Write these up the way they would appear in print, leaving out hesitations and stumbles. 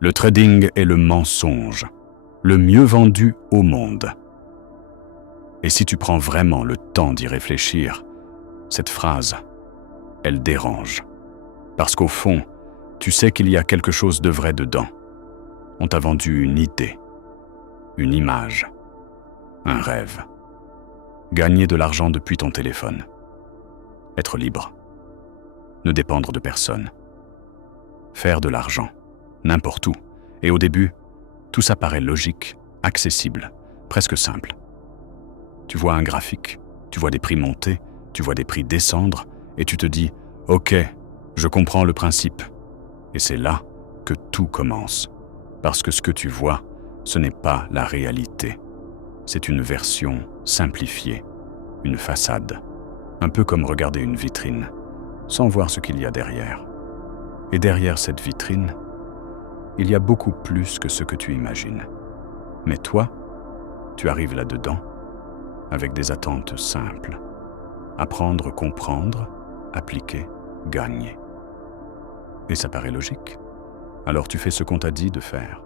Le trading est le mensonge, le mieux vendu au monde. Et si tu prends vraiment le temps d'y réfléchir, cette phrase, elle dérange. Parce qu'au fond, tu sais qu'il y a quelque chose de vrai dedans. On t'a vendu une idée, une image, un rêve. Gagner de l'argent depuis ton téléphone. Être libre. Ne dépendre de personne. Faire de l'argent, n'importe où. Et au début, tout ça paraît logique, accessible, presque simple. Tu vois un graphique, tu vois des prix monter, tu vois des prix descendre, et tu te dis « Ok, je comprends le principe ». Et c'est là que tout commence. Parce que ce que tu vois, ce n'est pas la réalité. C'est une version simplifiée, une façade. Un peu comme regarder une vitrine, sans voir ce qu'il y a derrière. Et derrière cette vitrine, il y a beaucoup plus que ce que tu imagines. Mais toi, tu arrives là-dedans avec des attentes simples. Apprendre, comprendre, appliquer, gagner. Et ça paraît logique. Alors tu fais ce qu'on t'a dit de faire.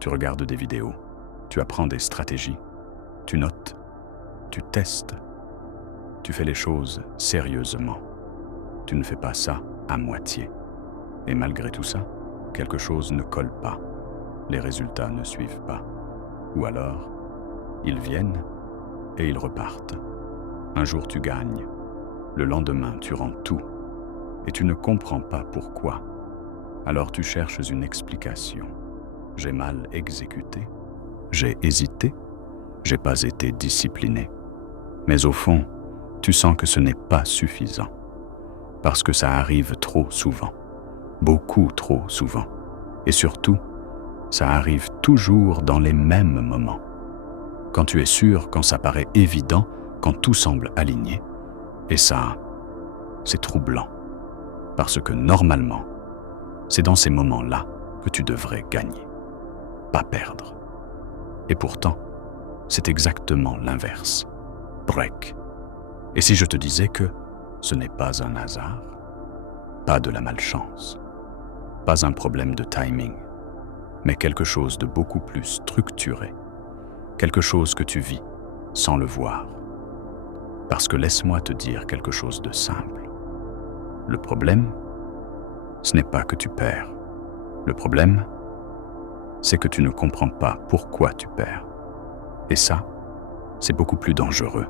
Tu regardes des vidéos, tu apprends des stratégies, tu notes, tu testes. Tu fais les choses sérieusement. Tu ne fais pas ça à moitié. Et malgré tout ça, quelque chose ne colle pas. Les résultats ne suivent pas. Ou alors, ils viennent et ils repartent. Un jour tu gagnes, le lendemain tu rends tout, et tu ne comprends pas pourquoi. Alors tu cherches une explication. J'ai mal exécuté, j'ai hésité, j'ai pas été discipliné. Mais au fond, tu sens que ce n'est pas suffisant. Parce que ça arrive trop souvent, beaucoup trop souvent. Et surtout, ça arrive toujours dans les mêmes moments. Quand tu es sûr, quand ça paraît évident, quand tout semble aligné. Et ça, c'est troublant. Parce que normalement, c'est dans ces moments-là que tu devrais gagner, pas perdre. Et pourtant, c'est exactement l'inverse. Break. Et si je te disais que ce n'est pas un hasard, pas de la malchance, pas un problème de timing, mais quelque chose de beaucoup plus structuré, quelque chose que tu vis sans le voir. Parce que laisse-moi te dire quelque chose de simple. Le problème, ce n'est pas que tu perds. Le problème, c'est que tu ne comprends pas pourquoi tu perds. Et ça, c'est beaucoup plus dangereux.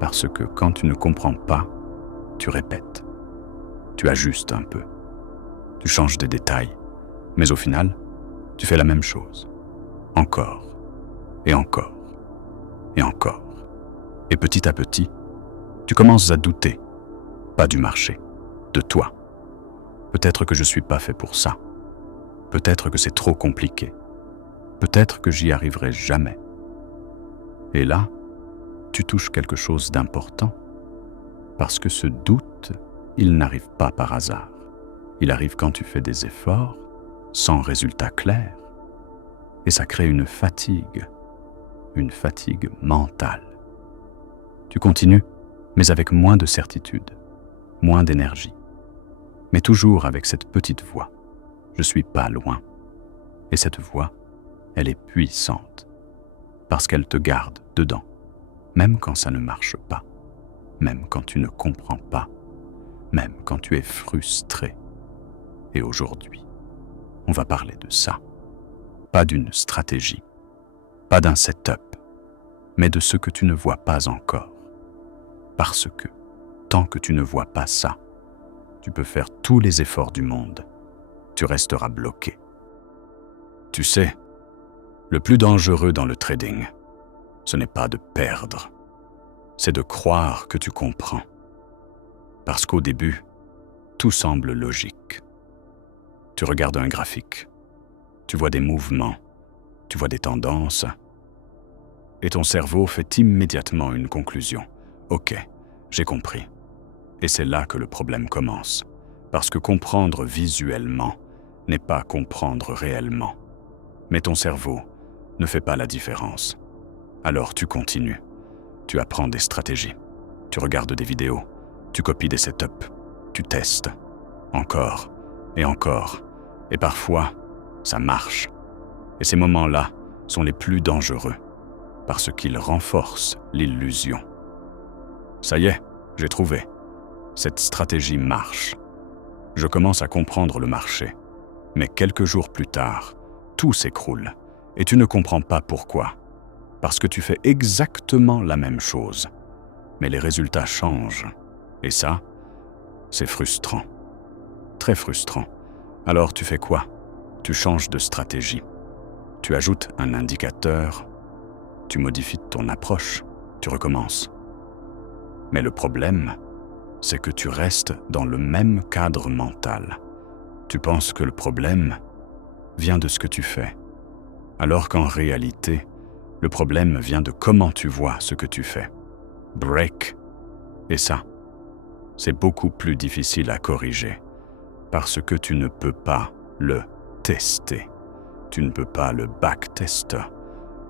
Parce que quand tu ne comprends pas, tu répètes. Tu ajustes un peu. Tu changes des détails. Mais au final, tu fais la même chose. Encore. Et encore. Et encore. Et petit à petit, tu commences à douter. Pas du marché. De toi. Peut-être que je ne suis pas fait pour ça. Peut-être que c'est trop compliqué. Peut-être que j'y arriverai jamais. Et là, tu touches quelque chose d'important. Parce que ce doute, il n'arrive pas par hasard. Il arrive quand tu fais des efforts, sans résultat clair. Et ça crée une fatigue mentale. Tu continues, mais avec moins de certitude, moins d'énergie. Mais toujours avec cette petite voix. Je suis pas loin. Et cette voix, elle est puissante. Parce qu'elle te garde dedans. Même quand ça ne marche pas. Même quand tu ne comprends pas. Même quand tu es frustré. Et aujourd'hui, on va parler de ça. Pas d'une stratégie. Pas d'un setup. Mais de ce que tu ne vois pas encore. Parce que, tant que tu ne vois pas ça, tu peux faire tous les efforts du monde. Tu resteras bloqué. Tu sais, le plus dangereux dans le trading, ce n'est pas de perdre, c'est de croire que tu comprends. Parce qu'au début, tout semble logique. Tu regardes un graphique, tu vois des mouvements, tu vois des tendances, et ton cerveau fait immédiatement une conclusion. Ok, j'ai compris. Et c'est là que le problème commence. Parce que comprendre visuellement n'est pas comprendre réellement. Mais ton cerveau ne fait pas la différence. Alors tu continues. Tu apprends des stratégies. Tu regardes des vidéos. Tu copies des setups. Tu testes. Encore et encore. Et parfois, Ça marche. Et ces moments-là sont les plus dangereux, parce qu'ils renforcent l'illusion. Ça y est, j'ai trouvé. Cette stratégie marche. Je commence à comprendre le marché. Mais quelques jours plus tard, tout s'écroule. Et tu ne comprends pas pourquoi. Parce que tu fais exactement la même chose. Mais les résultats changent. Et ça, c'est frustrant. Très frustrant. Alors tu fais quoi? Tu changes de stratégie. Tu ajoutes un indicateur. Tu modifies ton approche. Tu recommences. Mais le problème, c'est que tu restes dans le même cadre mental. Tu penses que le problème vient de ce que tu fais, alors qu'en réalité, le problème vient de comment tu vois ce que tu fais. Break. Et ça, c'est beaucoup plus difficile à corriger, parce que tu ne peux pas le tester. Tu ne peux pas le backtester.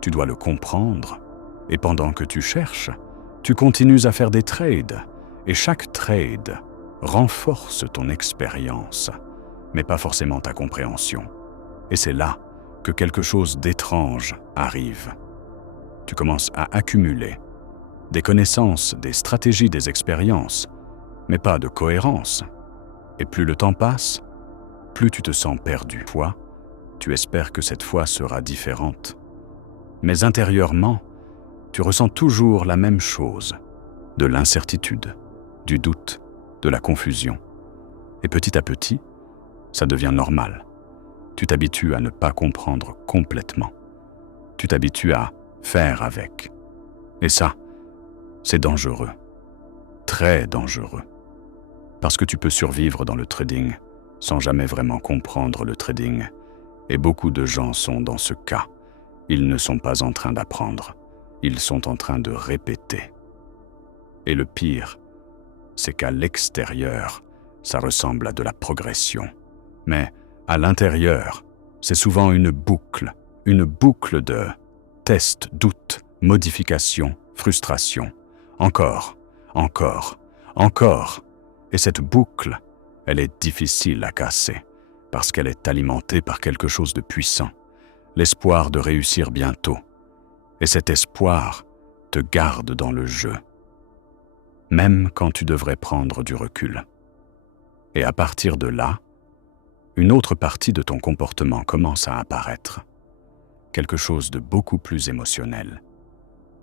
Tu dois le comprendre, et pendant que tu cherches, tu continues à faire des trades, et chaque trade renforce ton expérience, mais pas forcément ta compréhension. Et c'est là que quelque chose d'étrange arrive. Tu commences à accumuler des connaissances, des stratégies, des expériences, mais pas de cohérence. Et plus le temps passe, plus tu te sens perdu. Toi, tu espères que cette fois sera différente. Mais intérieurement, tu ressens toujours la même chose, de l'incertitude, du doute, de la confusion. Et petit à petit, ça devient normal. Tu t'habitues à ne pas comprendre complètement. Tu t'habitues à faire avec. Et ça, c'est dangereux. Très dangereux. Parce que tu peux survivre dans le trading sans jamais vraiment comprendre le trading. Et beaucoup de gens sont dans ce cas. Ils ne sont pas en train d'apprendre. Ils sont en train de répéter. Et le pire, c'est qu'à l'extérieur, ça ressemble à de la progression. Mais à l'intérieur, c'est souvent une boucle de test, doute, modification, frustration. Encore. Et cette boucle, elle est difficile à casser, parce qu'elle est alimentée par quelque chose de puissant, l'espoir de réussir bientôt. Et cet espoir te garde dans le jeu, même quand tu devrais prendre du recul. Et à partir de là, une autre partie de ton comportement commence à apparaître. Quelque chose de beaucoup plus émotionnel,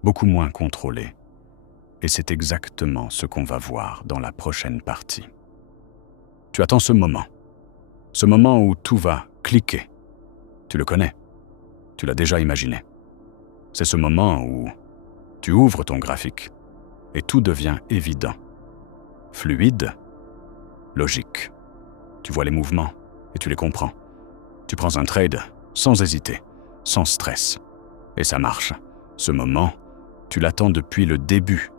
beaucoup moins contrôlé. Et c'est exactement ce qu'on va voir dans la prochaine partie. Tu attends ce moment où tout va cliquer. Tu le connais, tu l'as déjà imaginé. C'est ce moment où tu ouvres ton graphique et tout devient évident, fluide, logique. Tu vois les mouvements et tu les comprends. Tu prends un trade sans hésiter, sans stress. Et ça marche. Ce moment, tu l'attends depuis le début,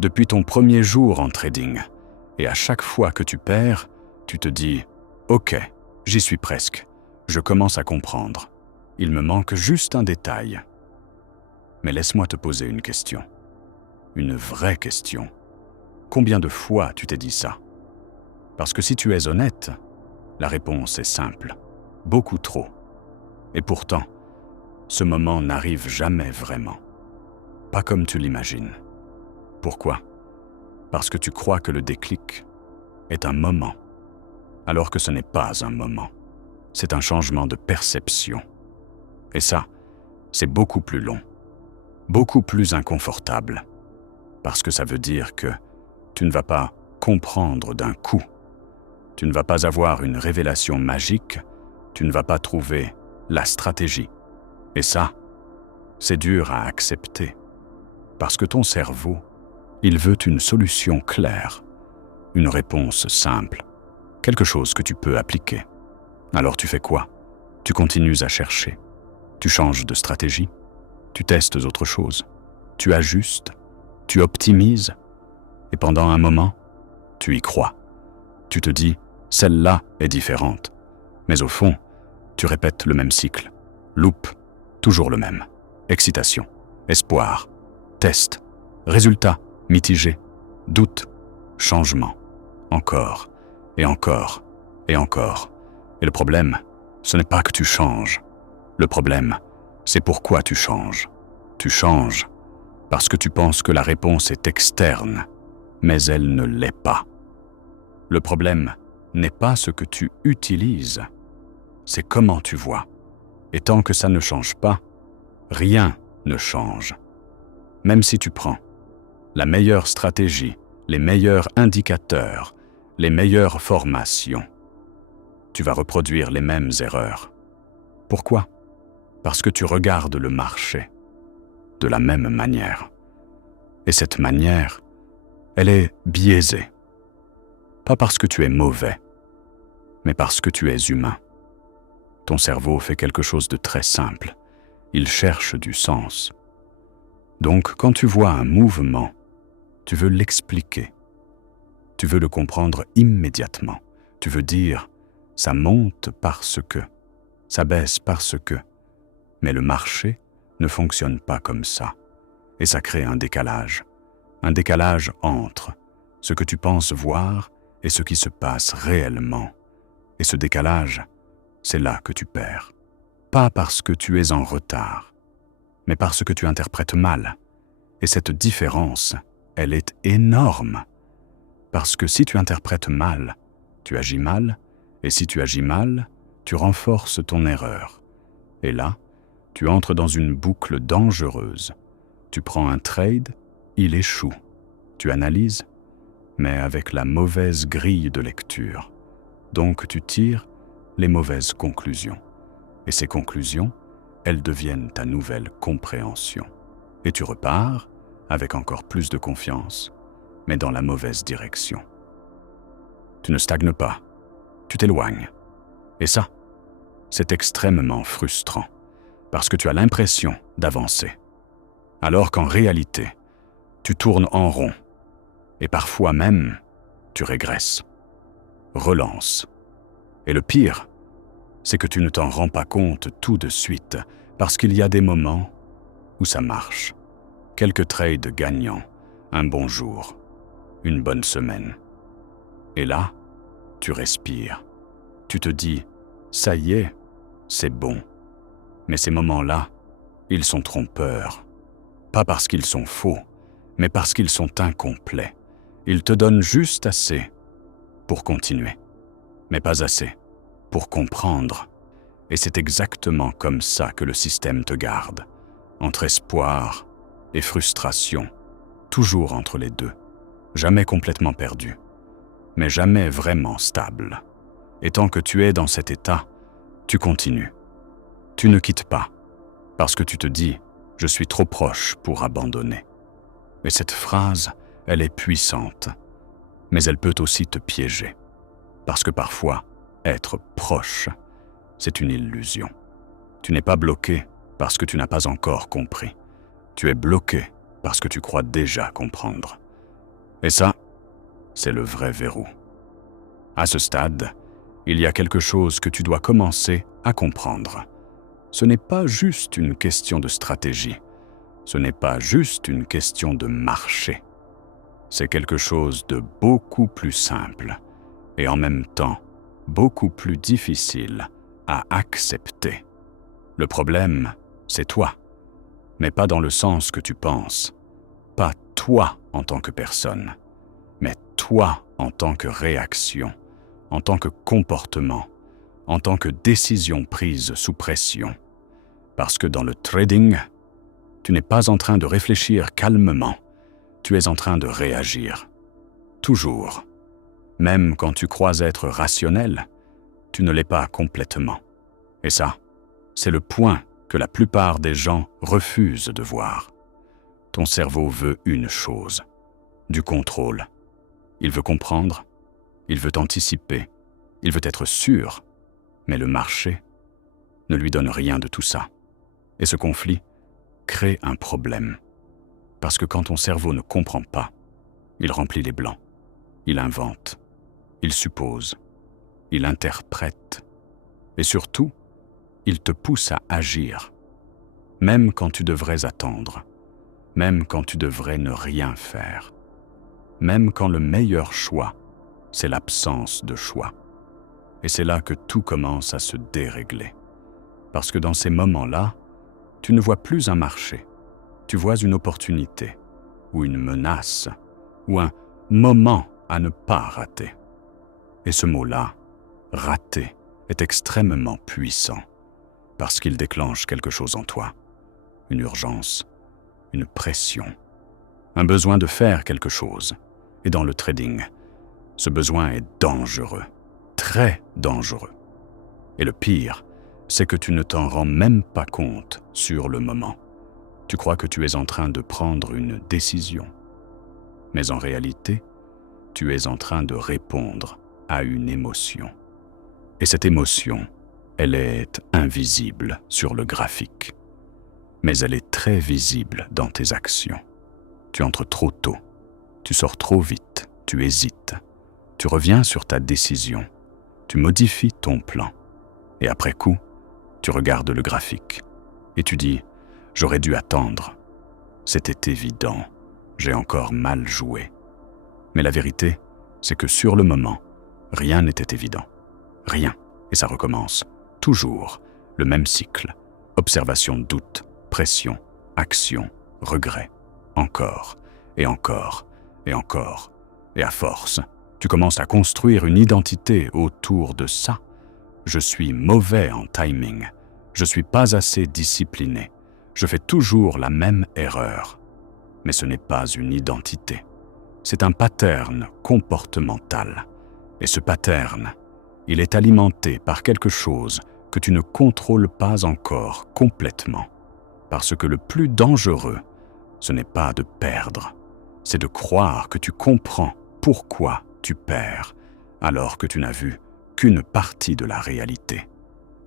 depuis ton premier jour en trading. Et à chaque fois que tu perds, tu te dis « Ok, j'y suis presque. Je commence à comprendre. Il me manque juste un détail. » Mais laisse-moi te poser une question. Une vraie question. Combien de fois tu t'es dit ça? Parce que si tu es honnête, la réponse est simple. Beaucoup trop. Et pourtant, ce moment n'arrive jamais vraiment. Pas comme tu l'imagines. Pourquoi? Parce que tu crois que le déclic est un moment, alors que ce n'est pas un moment. C'est un changement de perception. Et ça, c'est beaucoup plus long, beaucoup plus inconfortable, parce que ça veut dire que tu ne vas pas comprendre d'un coup. Tu ne vas pas avoir une révélation magique, tu ne vas pas trouver la stratégie. Et ça, c'est dur à accepter, parce que ton cerveau, il veut une solution claire, une réponse simple, quelque chose que tu peux appliquer. Alors tu fais quoi? Tu continues à chercher, tu changes de stratégie, tu testes autre chose, tu ajustes, tu optimises, et pendant un moment, tu y crois. Tu te dis, celle-là est différente. Mais au fond, tu répètes le même cycle. Loop, toujours le même. Excitation, espoir, test, résultat, mitigé, doute, changement. Encore, et encore, et encore. Et le problème, ce n'est pas que tu changes. Le problème, c'est pourquoi tu changes. Tu changes parce que tu penses que la réponse est externe, mais elle ne l'est pas. Le problème n'est pas ce que tu utilises, c'est comment tu vois. Et tant que ça ne change pas, rien ne change. Même si tu prends la meilleure stratégie, les meilleurs indicateurs, les meilleures formations, tu vas reproduire les mêmes erreurs. Pourquoi? Parce que tu regardes le marché de la même manière. Et cette manière, elle est biaisée. Pas parce que tu es mauvais, mais parce que tu es humain. Ton cerveau fait quelque chose de très simple. Il cherche du sens. Donc, quand tu vois un mouvement, tu veux l'expliquer. Tu veux le comprendre immédiatement. Tu veux dire, ça monte parce que, ça baisse parce que. Mais le marché ne fonctionne pas comme ça. Et ça crée un décalage. Un décalage entre ce que tu penses voir et ce qui se passe réellement. Et ce décalage, c'est là que tu perds. Pas parce que tu es en retard, mais parce que tu interprètes mal. Et cette différence, elle est énorme. Parce que si tu interprètes mal, tu agis mal, et si tu agis mal, tu renforces ton erreur. Et là, tu entres dans une boucle dangereuse. Tu prends un trade, il échoue. Tu analyses, mais avec la mauvaise grille de lecture. Donc tu tires les mauvaises conclusions. Et ces conclusions, elles deviennent ta nouvelle compréhension. Et tu repars avec encore plus de confiance, mais dans la mauvaise direction. Tu ne stagnes pas, tu t'éloignes. Et ça, c'est extrêmement frustrant, parce que tu as l'impression d'avancer, alors qu'en réalité, tu tournes en rond, et parfois même, tu régresses. Relance. Et le pire, c'est que tu ne t'en rends pas compte tout de suite, parce qu'il y a des moments où ça marche. Quelques trades gagnants, un bon jour, une bonne semaine. Et là, tu respires. Tu te dis, ça y est, c'est bon. Mais ces moments-là, ils sont trompeurs. Pas parce qu'ils sont faux, mais parce qu'ils sont incomplets. Ils te donnent juste assez pour continuer, mais pas assez pour comprendre. Et c'est exactement comme ça que le système te garde, entre espoir et frustration, toujours entre les deux, jamais complètement perdu, mais jamais vraiment stable. Et tant que tu es dans cet état, tu continues. Tu ne quittes pas, parce que tu te dis « je suis trop proche pour abandonner ». Mais cette phrase, elle est puissante, mais elle peut aussi te piéger, parce que parfois, être proche, c'est une illusion. Tu n'es pas bloqué parce que tu n'as pas encore compris. Tu es bloqué parce que tu crois déjà comprendre. Et ça, c'est le vrai verrou. À ce stade, il y a quelque chose que tu dois commencer à comprendre. Ce n'est pas juste une question de stratégie. Ce n'est pas juste une question de marché. C'est quelque chose de beaucoup plus simple et en même temps beaucoup plus difficile à accepter. Le problème, c'est toi, mais pas dans le sens que tu penses. Pas toi en tant que personne, mais toi en tant que réaction, en tant que comportement, en tant que décision prise sous pression. Parce que dans le trading, tu n'es pas en train de réfléchir calmement, tu es en train de réagir. Toujours. Même quand tu crois être rationnel, tu ne l'es pas complètement. Et ça, c'est le point que la plupart des gens refusent de voir. Ton cerveau veut une chose, du contrôle. Il veut comprendre, il veut anticiper, il veut être sûr, mais le marché ne lui donne rien de tout ça. Et ce conflit crée un problème. Parce que quand ton cerveau ne comprend pas, il remplit les blancs, il invente, il suppose, il interprète, et surtout, il te pousse à agir, même quand tu devrais attendre, même quand tu devrais ne rien faire, même quand le meilleur choix, c'est l'absence de choix. Et c'est là que tout commence à se dérégler. Parce que dans ces moments-là, tu ne vois plus un marché, tu vois une opportunité, ou une menace, ou un moment à ne pas rater. Et ce mot-là, rater, est extrêmement puissant, parce qu'il déclenche quelque chose en toi, une urgence, une pression, un besoin de faire quelque chose. Et dans le trading, ce besoin est dangereux, très dangereux. Et le pire, c'est que tu ne t'en rends même pas compte sur le moment. Tu crois que tu es en train de prendre une décision. Mais en réalité, tu es en train de répondre à une émotion. Et cette émotion, elle est invisible sur le graphique. Mais elle est très visible dans tes actions. Tu entres trop tôt, tu sors trop vite, tu hésites, tu reviens sur ta décision, tu modifies ton plan. Et après coup, tu regardes le graphique et tu dis « J'aurais dû attendre. C'était évident, j'ai encore mal joué. » Mais la vérité, c'est que sur le moment, rien n'était évident. Rien. Et ça recommence. Toujours le même cycle. Observation, doute, pression, action, regret. Encore, et encore, et encore. Et à force, tu commences à construire une identité autour de ça. Je suis mauvais en timing. Je suis pas assez discipliné. Je fais toujours la même erreur. Mais ce n'est pas une identité. C'est un pattern comportemental. Et ce pattern, il est alimenté par quelque chose que tu ne contrôles pas encore complètement. Parce que le plus dangereux, ce n'est pas de perdre, c'est de croire que tu comprends pourquoi tu perds, alors que tu n'as vu qu'une partie de la réalité.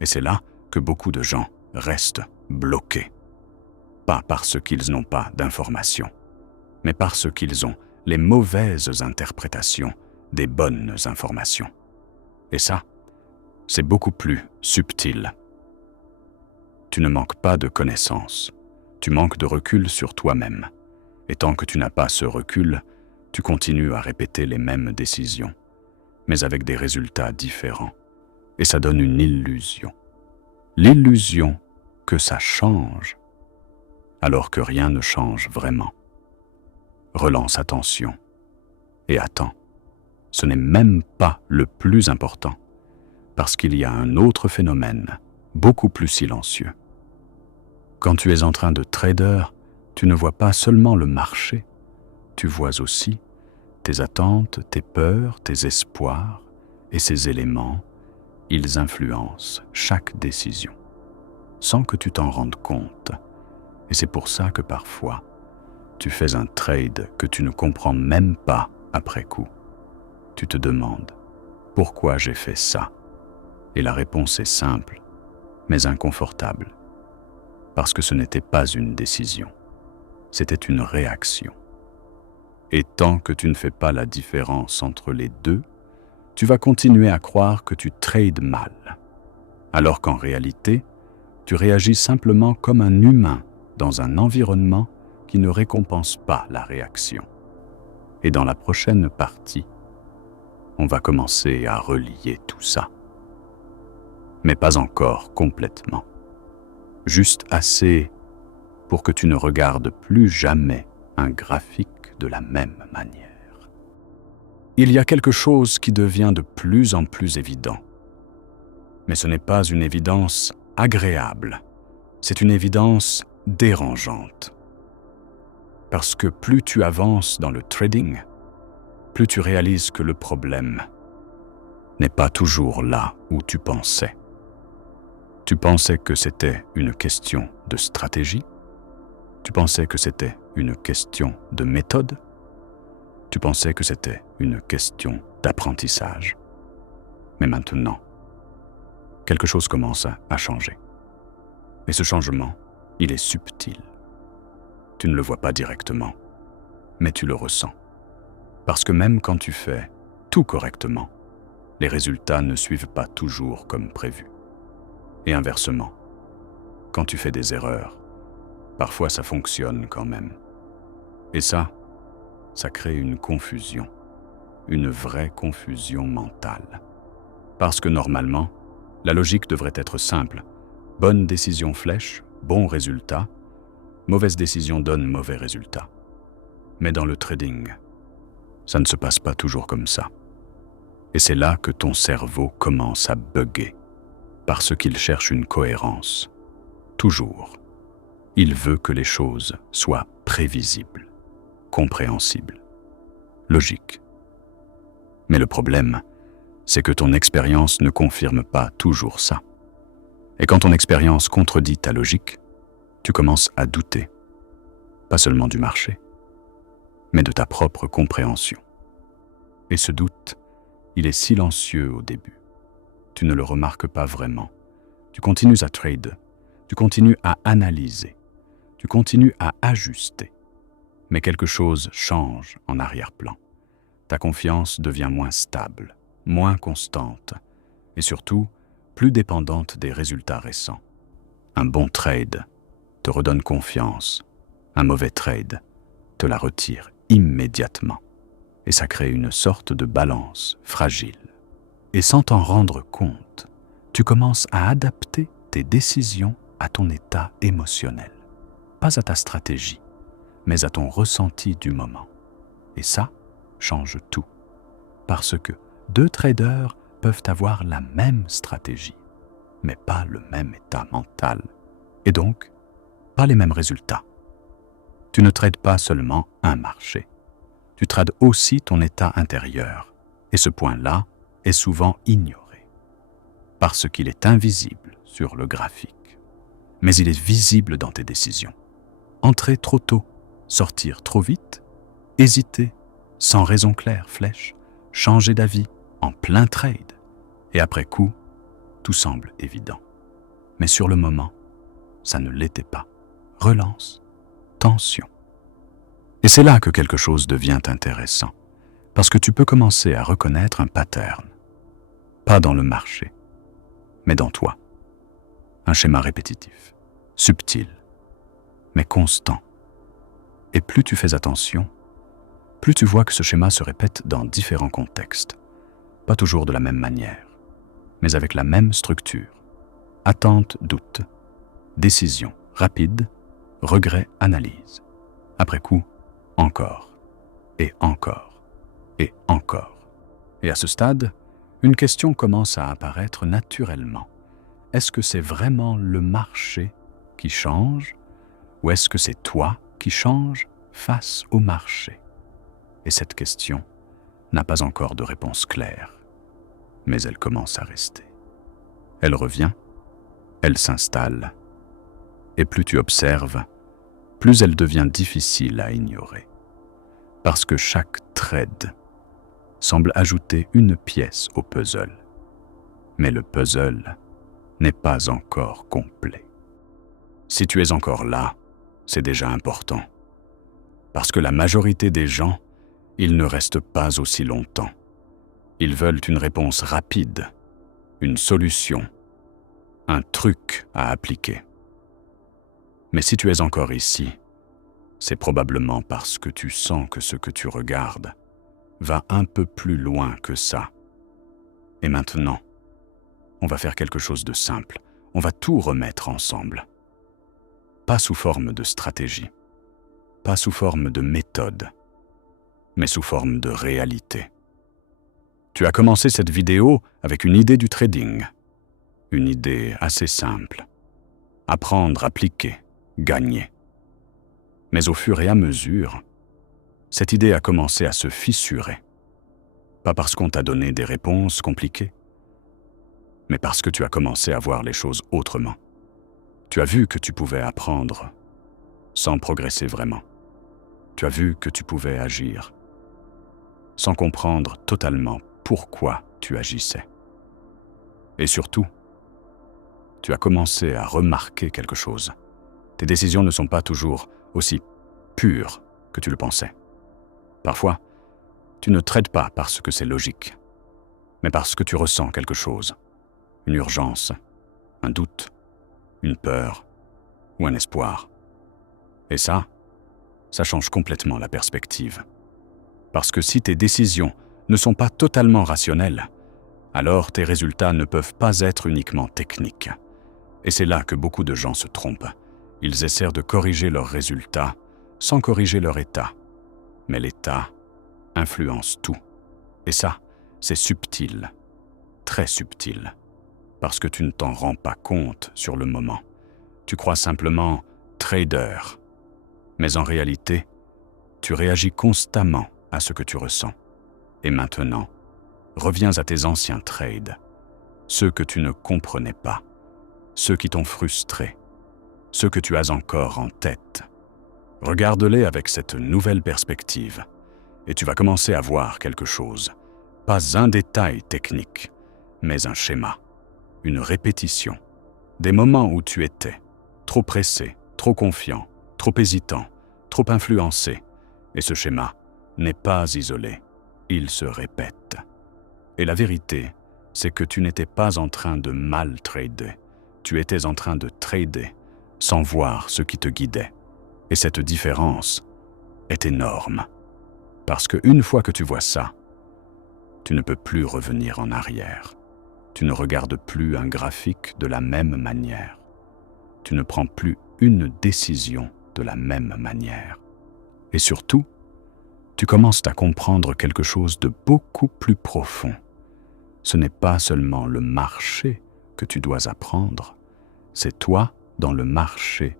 Et c'est là que beaucoup de gens restent bloqués. Pas parce qu'ils n'ont pas d'informations, mais parce qu'ils ont les mauvaises interprétations des bonnes informations. Et ça, c'est beaucoup plus subtil. Tu ne manques pas de connaissances, tu manques de recul sur toi-même. Et tant que tu n'as pas ce recul, tu continues à répéter les mêmes décisions, mais avec des résultats différents. Et ça donne une illusion. L'illusion que ça change, alors que rien ne change vraiment. Relance attention et attends. Ce n'est même pas le plus important, parce qu'il y a un autre phénomène, beaucoup plus silencieux. Quand tu es en train de trader, tu ne vois pas seulement le marché, tu vois aussi tes attentes, tes peurs, tes espoirs, et ces éléments, ils influencent chaque décision, sans que tu t'en rendes compte. Et c'est pour ça que parfois, tu fais un trade que tu ne comprends même pas après coup. Tu te demandes « Pourquoi j'ai fait ça ?» Et la réponse est simple, mais inconfortable. Parce que ce n'était pas une décision, c'était une réaction. Et tant que tu ne fais pas la différence entre les deux, tu vas continuer à croire que tu trades mal, alors qu'en réalité, tu réagis simplement comme un humain dans un environnement qui ne récompense pas la réaction. Et dans la prochaine partie, on va commencer à relier tout ça. Mais pas encore complètement. Juste assez pour que tu ne regardes plus jamais un graphique de la même manière. Il y a quelque chose qui devient de plus en plus évident. Mais ce n'est pas une évidence agréable, c'est une évidence dérangeante. Parce que plus tu avances dans le trading, plus tu réalises que le problème n'est pas toujours là où tu pensais. Tu pensais que c'était une question de stratégie? Tu pensais que c'était une question de méthode? Tu pensais que c'était une question d'apprentissage? Mais maintenant, quelque chose commence à changer. Et ce changement, il est subtil. Tu ne le vois pas directement, mais tu le ressens. Parce que même quand tu fais tout correctement, les résultats ne suivent pas toujours comme prévu. Et inversement, quand tu fais des erreurs, parfois ça fonctionne quand même. Et ça crée une confusion, une vraie confusion mentale. Parce que normalement, la logique devrait être simple. Bonne décision flèche, bon résultat. Mauvaise décision donne mauvais résultat. Mais dans le trading, ça ne se passe pas toujours comme ça. Et c'est là que ton cerveau commence à bugger, parce qu'il cherche une cohérence. Toujours. Il veut que les choses soient prévisibles, compréhensibles, logiques. Mais le problème, c'est que ton expérience ne confirme pas toujours ça. Et quand ton expérience contredit ta logique, tu commences à douter, pas seulement du marché, mais de ta propre compréhension. Et ce doute, il est silencieux au début. Tu ne le remarques pas vraiment. Tu continues à trade, tu continues à analyser, tu continues à ajuster. Mais quelque chose change en arrière-plan. Ta confiance devient moins stable, moins constante, et surtout, plus dépendante des résultats récents. Un bon trade te redonne confiance, un mauvais trade te la retire immédiatement. Et ça crée une sorte de balance fragile. Et sans t'en rendre compte, tu commences à adapter tes décisions à ton état émotionnel. Pas à ta stratégie, mais à ton ressenti du moment. Et ça change tout. Parce que deux traders peuvent avoir la même stratégie, mais pas le même état mental. Et donc, pas les mêmes résultats. Tu ne trades pas seulement un marché. Tu trades aussi ton état intérieur. Et ce point-là est souvent ignoré. Parce qu'il est invisible sur le graphique. Mais il est visible dans tes décisions. Entrer trop tôt, sortir trop vite, hésiter, sans raison claire, flèche, changer d'avis en plein trade. Et après coup, tout semble évident. Mais sur le moment, ça ne l'était pas. Relance, tension. Et c'est là que quelque chose devient intéressant, parce que tu peux commencer à reconnaître un pattern, pas dans le marché, mais dans toi. Un schéma répétitif, subtil, mais constant. Et plus tu fais attention, plus tu vois que ce schéma se répète dans différents contextes, pas toujours de la même manière, mais avec la même structure. Attente, doute, décision rapide, regret, analyse. Après coup, encore, et encore, et encore. Et à ce stade, une question commence à apparaître naturellement. Est-ce que c'est vraiment le marché qui change, ou est-ce que c'est toi qui changes face au marché? Et cette question n'a pas encore de réponse claire, mais elle commence à rester. Elle revient, elle s'installe, et plus tu observes, plus elle devient difficile à ignorer. Parce que chaque trade semble ajouter une pièce au puzzle. Mais le puzzle n'est pas encore complet. Si tu es encore là, c'est déjà important. Parce que la majorité des gens, ils ne restent pas aussi longtemps. Ils veulent une réponse rapide, une solution, un truc à appliquer. Mais si tu es encore ici, c'est probablement parce que tu sens que ce que tu regardes va un peu plus loin que ça. Et maintenant, on va faire quelque chose de simple. On va tout remettre ensemble. Pas sous forme de stratégie, pas sous forme de méthode, mais sous forme de réalité. Tu as commencé cette vidéo avec une idée du trading. Une idée assez simple. Apprendre, appliquer, gagner. Mais au fur et à mesure, cette idée a commencé à se fissurer. Pas parce qu'on t'a donné des réponses compliquées, mais parce que tu as commencé à voir les choses autrement. Tu as vu que tu pouvais apprendre sans progresser vraiment. Tu as vu que tu pouvais agir sans comprendre totalement pourquoi tu agissais. Et surtout, tu as commencé à remarquer quelque chose. Tes décisions ne sont pas toujours aussi pures que tu le pensais. Parfois, tu ne traites pas parce que c'est logique, mais parce que tu ressens quelque chose, une urgence, un doute, une peur ou un espoir. Et ça change complètement la perspective. Parce que si tes décisions ne sont pas totalement rationnelles, alors tes résultats ne peuvent pas être uniquement techniques. Et c'est là que beaucoup de gens se trompent. Ils essaient de corriger leurs résultats sans corriger leur état. Mais l'état influence tout. Et ça, c'est subtil, très subtil, parce que tu ne t'en rends pas compte sur le moment. Tu crois simplement « trader ». Mais en réalité, tu réagis constamment à ce que tu ressens. Et maintenant, reviens à tes anciens trades, ceux que tu ne comprenais pas, ceux qui t'ont frustré, ceux que tu as encore en tête. Regarde-les avec cette nouvelle perspective et tu vas commencer à voir quelque chose. Pas un détail technique, mais un schéma, une répétition. Des moments où tu étais trop pressé, trop confiant, trop hésitant, trop influencé. Et ce schéma n'est pas isolé, il se répète. Et la vérité, c'est que tu n'étais pas en train de mal trader. Tu étais en train de trader sans voir ce qui te guidait. Et cette différence est énorme. Parce qu'une fois que tu vois ça, tu ne peux plus revenir en arrière. Tu ne regardes plus un graphique de la même manière. Tu ne prends plus une décision de la même manière. Et surtout, tu commences à comprendre quelque chose de beaucoup plus profond. Ce n'est pas seulement le marché que tu dois apprendre, c'est toi dans le marché.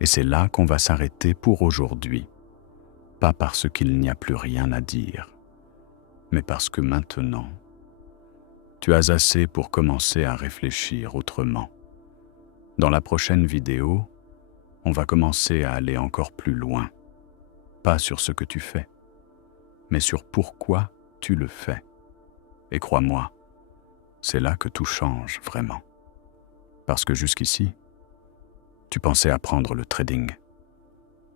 Et c'est là qu'on va s'arrêter pour aujourd'hui. Pas parce qu'il n'y a plus rien à dire, mais parce que maintenant, tu as assez pour commencer à réfléchir autrement. Dans la prochaine vidéo, on va commencer à aller encore plus loin. Pas sur ce que tu fais, mais sur pourquoi tu le fais. Et crois-moi, c'est là que tout change vraiment. Parce que jusqu'ici, tu pensais apprendre le trading.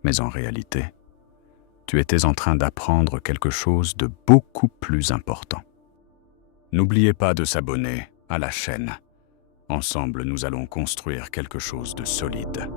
Mais en réalité, tu étais en train d'apprendre quelque chose de beaucoup plus important. N'oubliez pas de s'abonner à la chaîne. Ensemble, nous allons construire quelque chose de solide.